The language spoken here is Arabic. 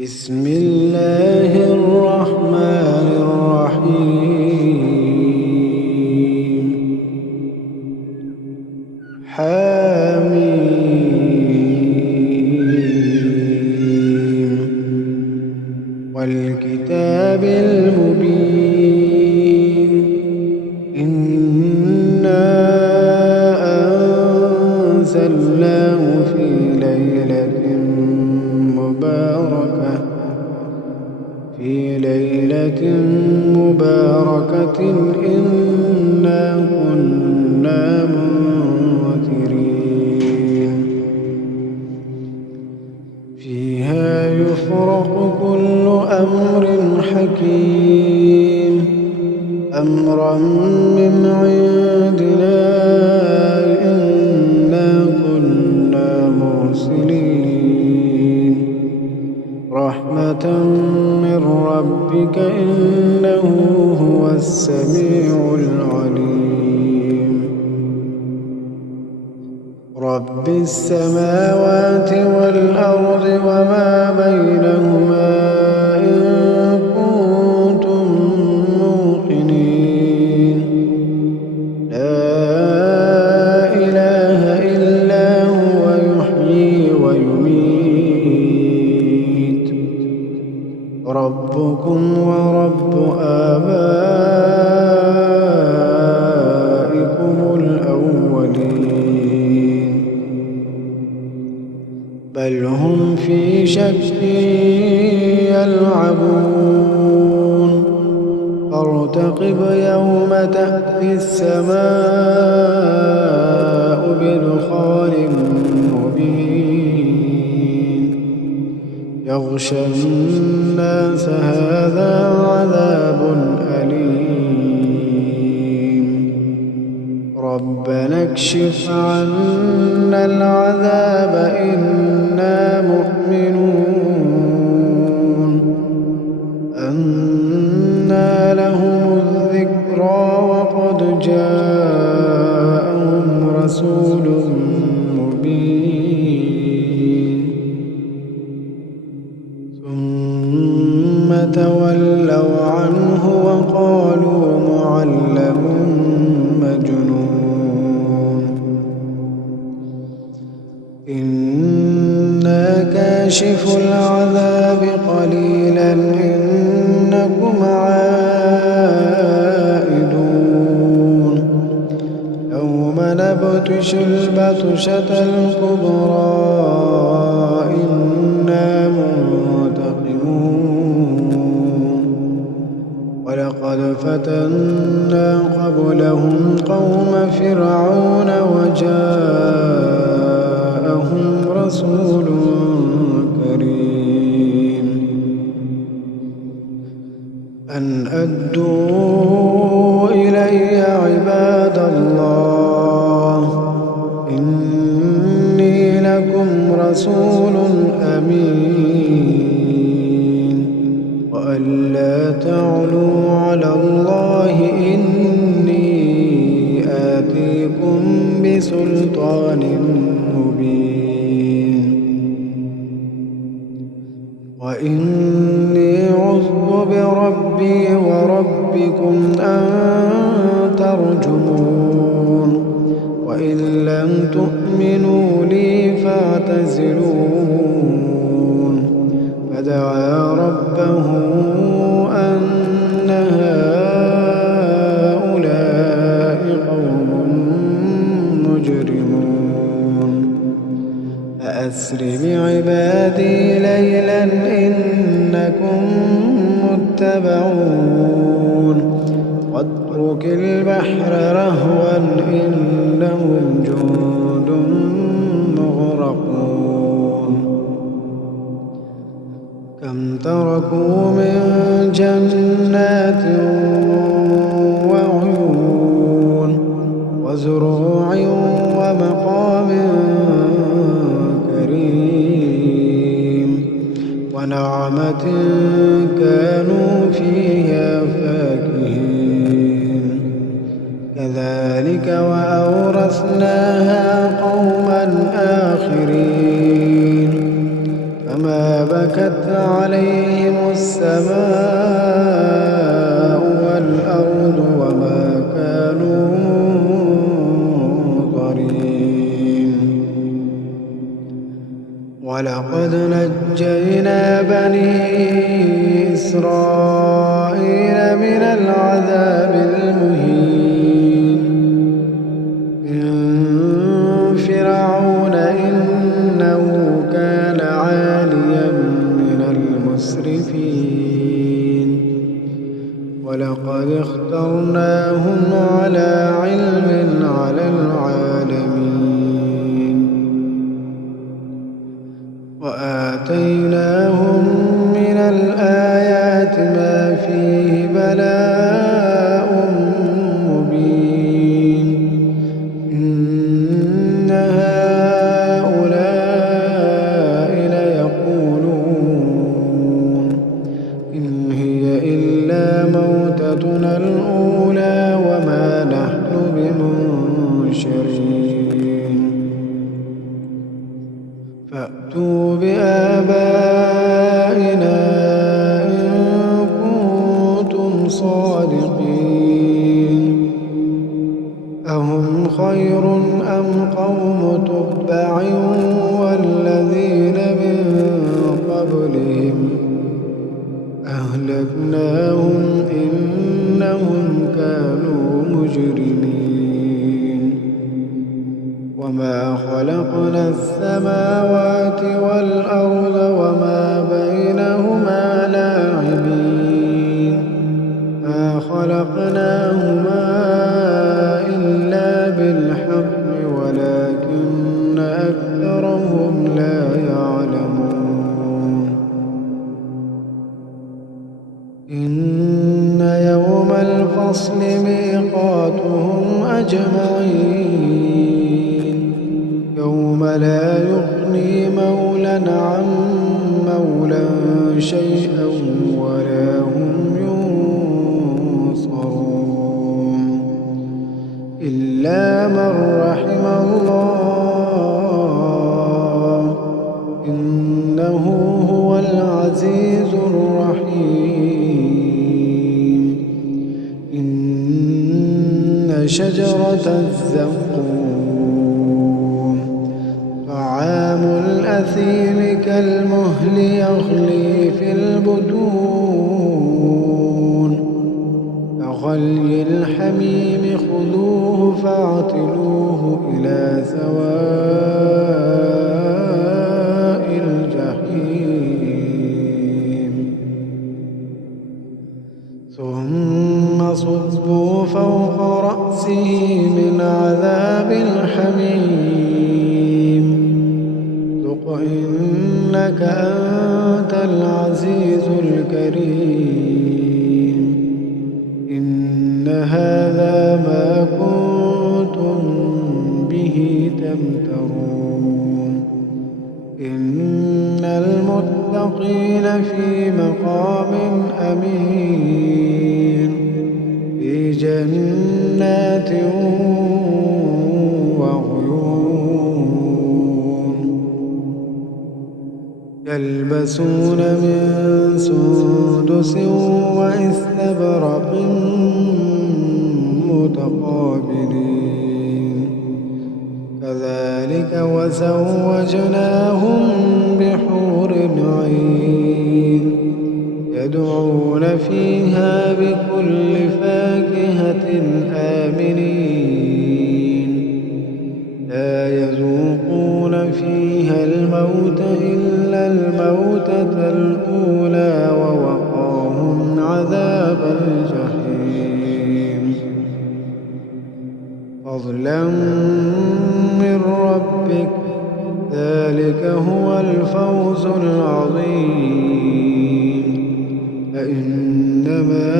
بسم الله الرحمن الرحيم. حميم والكتاب المبين. إنا أنزلناه في ليلة مباركة إنا كنا منذرين. فيها يفرق كل أمر حكيم أمرا من عندنا إنا كنا مرسلين. رحمة من ربك إنه هو السميع العليم. رب السماوات والأرض وما بينهما إن كنتم موقنين. لا إله إلا هو يحيي ويميت. ربكم ورب آبائكم الأولين. بل هم في شك يلعبون. فارتقب يوم تأتي السماء بدخان مبين يغشى الناس هذا عذاب أليم. ربنا اكشف عنا العذاب إنا مؤمنون. أنى لهم الذكرى وقد جاءهم رسول مبين. ثم تولوا عنه وقالوا معلم مجنون. إنا كاشف العذاب قليلا إنكم عائدون. يوم نبطش البطشة الكبرى إنا منتقمون. ولقد فتنا قبلهم قوم فرعون وجاءهم رسول كريم أن أدوا إلي عباد الله إني لكم رسول أمين. وألا تعلوا على الله إني آتيكم بسلطان مبين. وإني عذت بربي وربكم أن ترجمون. وإن لم تؤمنوا لي فاعتزلون. فدعا ربه أن هؤلاء قوم مجرمون. فأسر بعبادي ليلا إنكم متبعون. واترك البحر رهوا إنهم جند مغرقون. كم تركوا من جنات وعيون وزروع ومقام كريم ونعمة كانوا فيها فاكهين. كذلك وأورثناها قوما آخرين. فما بكت عليهم السماء والأرض وما كانوا منظرين. ولقد نجينا بني إسرائيل من العذاب المهين من فرعون إنه كان عاليا من المسرفين. ولقد اخترناهم على علم على العالمين وآتيناهم من الآيات ما فيه بلاء مبين. إن هؤلاء ليقولون إن هي إلا موتتنا الأولى وما نحن بمنشرين. فأتوا بآبائنا إن كنتم صادقين. أهم خير أم قوم تبع والذين من قبلهم أهلكناهم إنهم كانوا مجرمين. وما خلقنا السماوات والأرض وما بينهما لاعبين. ما خلقناهما إلا بالحق ولكن أكثرهم لا يعلمون. إن يوم الفصل ميقاتهم أجمعين. يوم لا يغني مولى عن مولى شيئا ولا هم ينصرون إلا من رحم الله إنه هو العزيز الرحيم. إن شجرة الزقوم طعام الأثيم كالمهل يغلي في البطون كغلي الحميم. خذوه فاعتلوه إلى سواء الجحيم. ثم صبوا فوق رأسه من عذاب الحميم. ذق إنك أنت العزيز الكريم. إن هذا ما كنتم به تمترون. إن المتقين في مقام أمين في جنات وعيون. يلبسون من سندس وإستبرق متقابلين. كذلك وزوجناهم بحور عين يدعون فيها بكل فاكهة آمنين. لا يذوقون فيها الموت إلا الموتة الأولى ووقاهم عذاب الجحيم. فضلا من ربك ذلك هو الفوز العظيم. فإنما